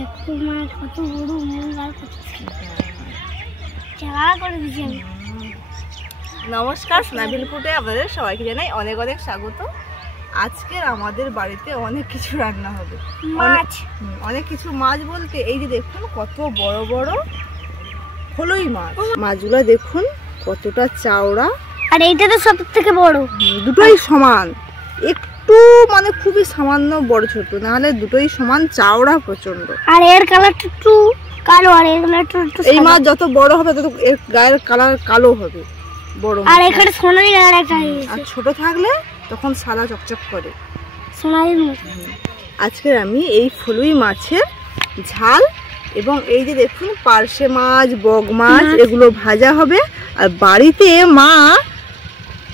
দেখো মা কত বড় মুখ আর কত চালা করে দিয়েছি আমি। নমস্কার, সোনাবিল ফুটে আপনাদের সবাইকে জানাই অনেক অনেক স্বাগত। আজকে আমাদের বাড়িতে অনেক কিছু রান্না হবে। মাছ, অনেক কিছু মাছ বলতে এই যে দেখুন কত বড় বড় ফলুই মাছ। মাছগুলো দেখুন কতটা চওড়া, আর এইটা তো সব থেকে বড়। দুটোই সমান, একটু মানে খুবই সামান্য বড় ছোট, নাহলে দুটোই সমান চওড়া প্রচন্ড। আর এর কালারটা একটু কালো, আর এর কালারটা একটু এই মাছ যত বড় হবে তত এর গায়ের কালার কালো হবে বড় মাছ। আর এখানে সোনালি কালার একটা আর ছোট থাকলে তখন সাদা চকচক করে সোনালির মতো। আজকে আমি এই ফলুই মাছের ঝাল এবং এই যে দেখুন পার্শে মাছ, বগ মাছ এগুলো ভাজা হবে। আর বাড়িতে মা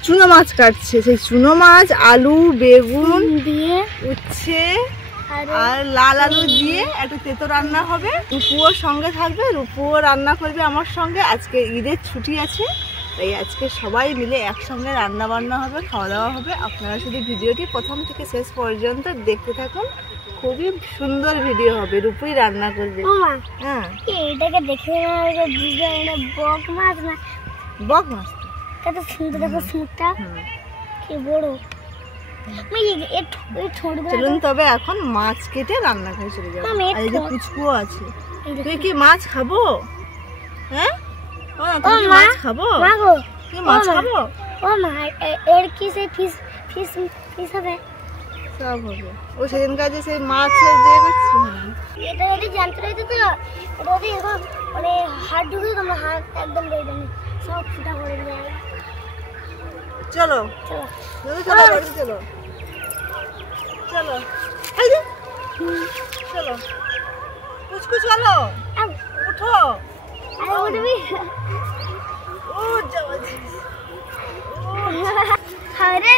চুনো মাছ কাটছে, সেই চুনো মাছ আলু বেগুন দিয়ে উচ্ছে আর লাল আলু দিয়ে একটা তেতো রান্না হবে। রূপুও সঙ্গে থাকবে, রূপুও রান্না করবে আমার সঙ্গে। আজকে ঈদের ছুটি আছে, তাই আজকে সবাই মিলে একসঙ্গে রান্না বান্না হবে, খাওয়া দাওয়া হবে। আপনারা শুধু ভিডিওটি প্রথম থেকে শেষ পর্যন্ত দেখতে থাকুন, খুবই সুন্দর ভিডিও হবে। রূপুই রান্না করবে। হ্যাঁ, এটাকে দেখে বুঝতে বগ মাছ না, বগ মাছ কত সুন্দর। দেখো মুখটা কি বড়। চলুন তবে এখন মাছ কেটে রান্না করে চলে যাবো। আর এই যে কুচকুও আছে। তুই কি মাছ খাবো? হ্যাঁ, তুমি মাছ খাবো? তুই মাছ খাবো? ও মা, এর কি সেই ফিশ ফিশ ফিশ হবে? সব হবে। ও সেদিন কাজে সেই মাছের দিয়ে করছি। এটা যদি জানতে চাইতে তো এটা যদি এখন মানে হাত ঢুকে তোমরা হাত একদম দেবে না, সব ফুটা করে দেবে। চলো চলো চলো বাড়ি চলো চলো এই যে চলো কুচকু চলো উঠো। আরে উঠবি? ও যাও আরে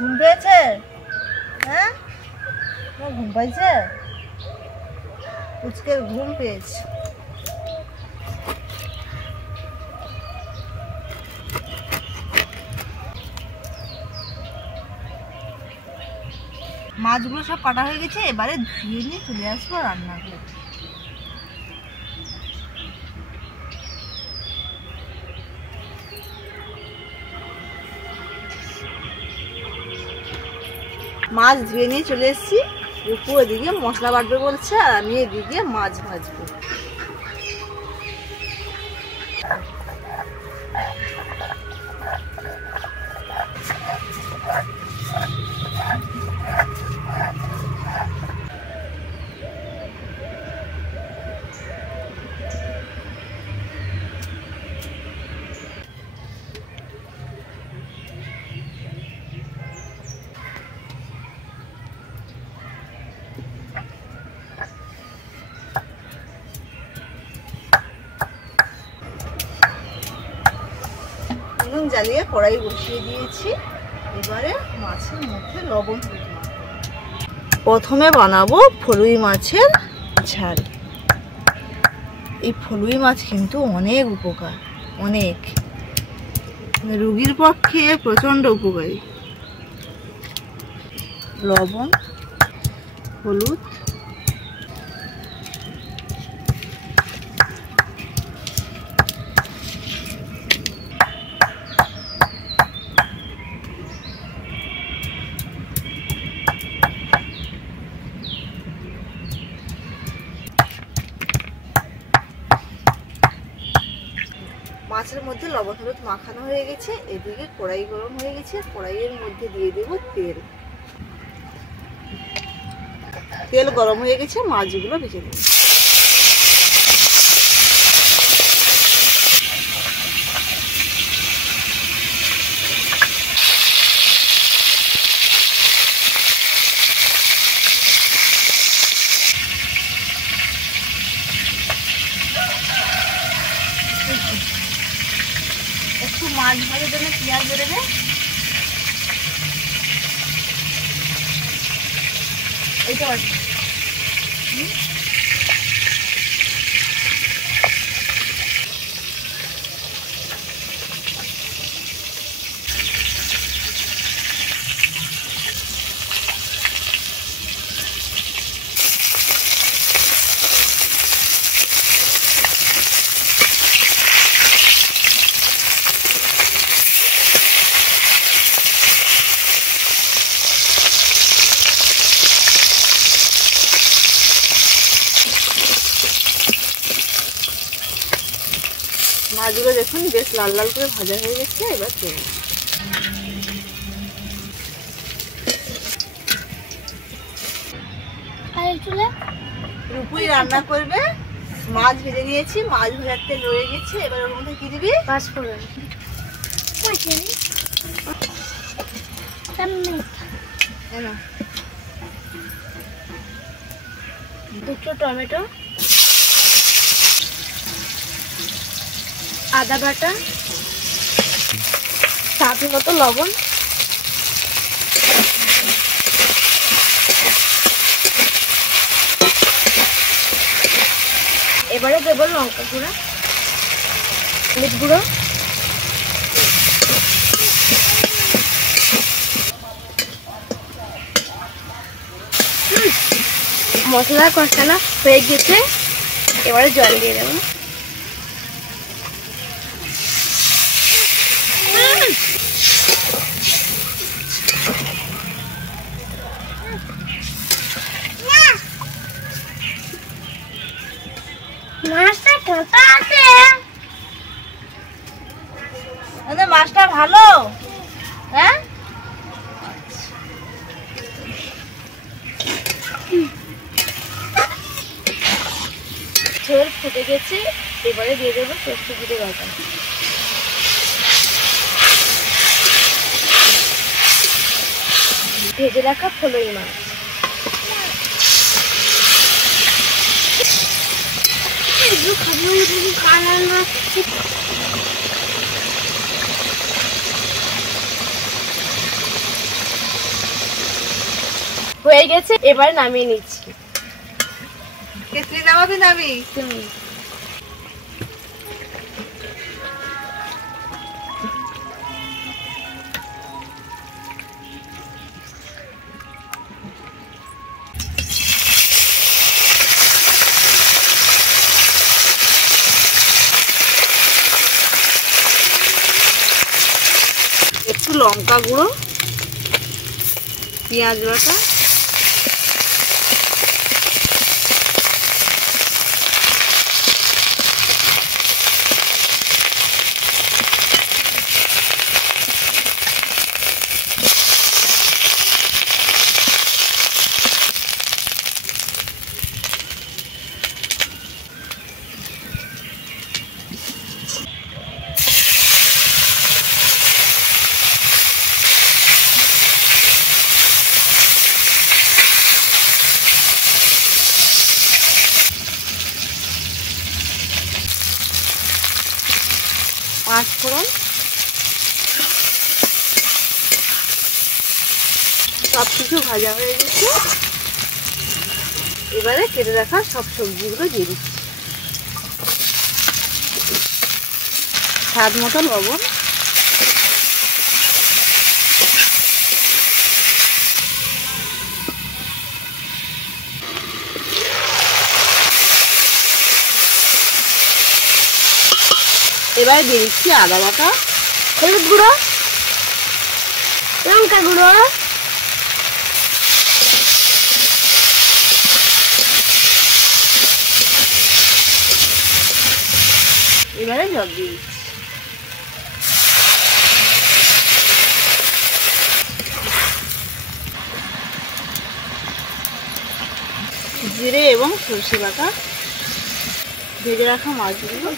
ঘুম পেয়েছে? হ্যাঁ, ঘুম পাইছে? পুচকের ঘুম পেয়েছে। মাছগুলো সব কাটা হয়ে গেছে, এবারে ধুয়ে নিয়ে চলে আসবো রান্না করে। মাছ ধুয়ে নিয়ে চলে এসেছি। রূপু ওদিকে মশলা বাটবে বলছে, আর আমি এদিকে মাছ ভাজবো। নুন জ্বালিয়ে কড়াই বসিয়ে দিয়েছি। এবারে মাছের মধ্যে লবণ দিয়ে দিলাম। প্রথমে বানাবো ফলুই মাছের ঝাল। এই ফলুই মাছ কিন্তু অনেক উপকার, অনেক, রোগীর পক্ষে প্রচন্ড উপকারী। লবণ, হলুদ, মাছের মধ্যে লবণ হলুদ মাখানো হয়ে গেছে। এদিকে কড়াই গরম হয়ে গেছে, কড়াইয়ের মধ্যে দিয়ে দেব তেল। তেল গরম হয়ে গেছে, মাছগুলো ভেজে নেব। একটু মাছ ভাজার জন্য পেঁয়াজ বেরোবে, এইটা আছে। মাছগুলো দেখুন বেশ লাল লাল করে ভাজা হয়ে গেছে। এবার তেল রূপুই রান্না করবে। মাছ ভেজে নিয়েছি, মাছ ভাজার তেল রয়ে গেছে। এবার ওর মধ্যে কি দিবি? পাঁচফোড়ন, দুটো টমেটো, আদা বাটা, স্বাদ মতো লবণ, এবারে দেবো লঙ্কা গুঁড়ো, হলুদ গুঁড়ো, মশলা কষানো হয়ে গেছে। এবারে জল দিয়ে দেবো। মাছটা কাঁচা আছে। মাছটা ভালো, হ্যাঁ? ঝোল ফুটে গেছে। এবারে দিয়ে দেবো সর্ষে জিরে বাটা, ভেজে রাখা ফলই মাছ, হয়ে গেছে। এবার নামিয়ে নিচ্ছি। কেটলি নামাবি নামি। একটু লঙ্কা গুঁড়ো, পেঁয়াজ বাটা, পাঁচফোড়ন, সব কিছু ভাজা হয়ে গেছে। এবারে কেটে রাখা সব সবজিগুলো দিয়ে দিচ্ছি। স্বাদ মতো লবণ, মশলায় দিয়ে দিচ্ছি আদা বাটা, হলুদ গুঁড়ো, লঙ্কা গুঁড়ো, এবারে জল দিয়ে দিচ্ছি। জিরে এবং সরষে বাটা, ভেজে রাখা মাছগুলো,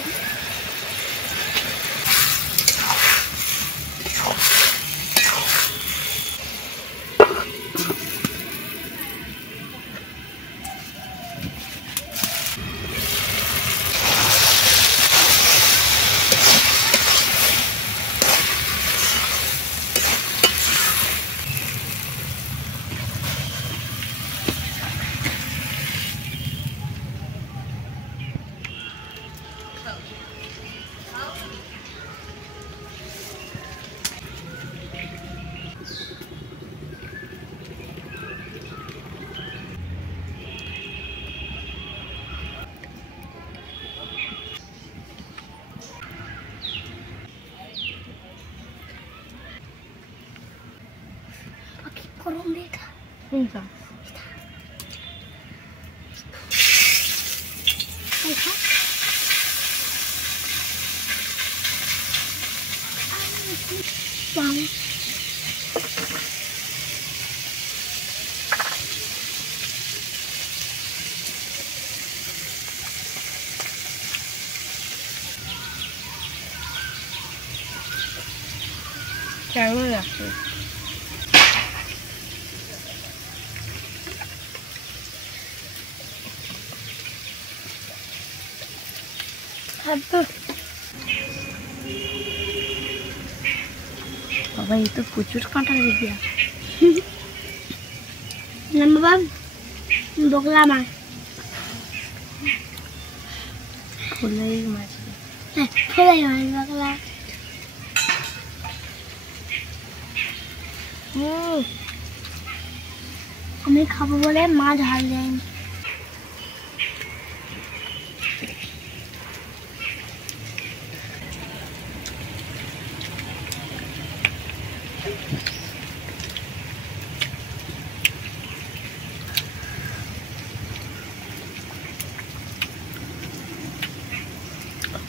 গরম দেখা কেমন লাগছে? বাবা এই তো প্রচুর কাঁটা লেগে বাবা, বগলা মাছ, ফুলাই মাছ, ফুলাই মাছ, বগলা। আমি খাবো বলে মা ঝাল দেয়নি।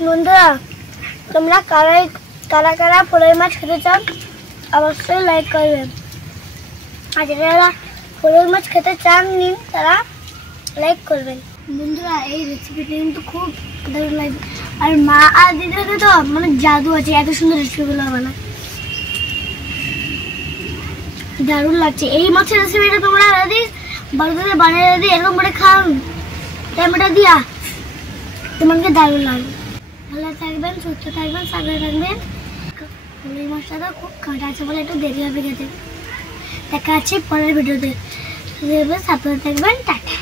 বন্ধুরা, তোমরা কারা কারা ফুলাই মাছ খেতে চান অবশ্যই লাইক করবেন, আর যারা ফুলাই মাছ খেতে চান নি তারা লাইক করবেন। বন্ধুরা এই রেসিপিটা কিন্তু খুব দারুণ লাগবে, আর মা আর দিদিকে তো মানে জাদু আছে, এত সুন্দর রেসিপিগুলো বানায়, দারুণ লাগছে। এই মাছের রেসিপিটা তোমরা যদি বাড়িতে বানিয়ে যদি এরকম করে খাও টমেটো দিয়া, তোমাকে দারুণ লাগবে। ভালো থাকবেন, সুস্থ থাকবেন, সাবধানে থাকবেন। ফুলাই মাছটা খুব কাঁটা আছে বলে একটু দেরি হবে খেতে। দেখা আছে পরের ভিডিওতে, সাবধানে থাকবেন, টাটা।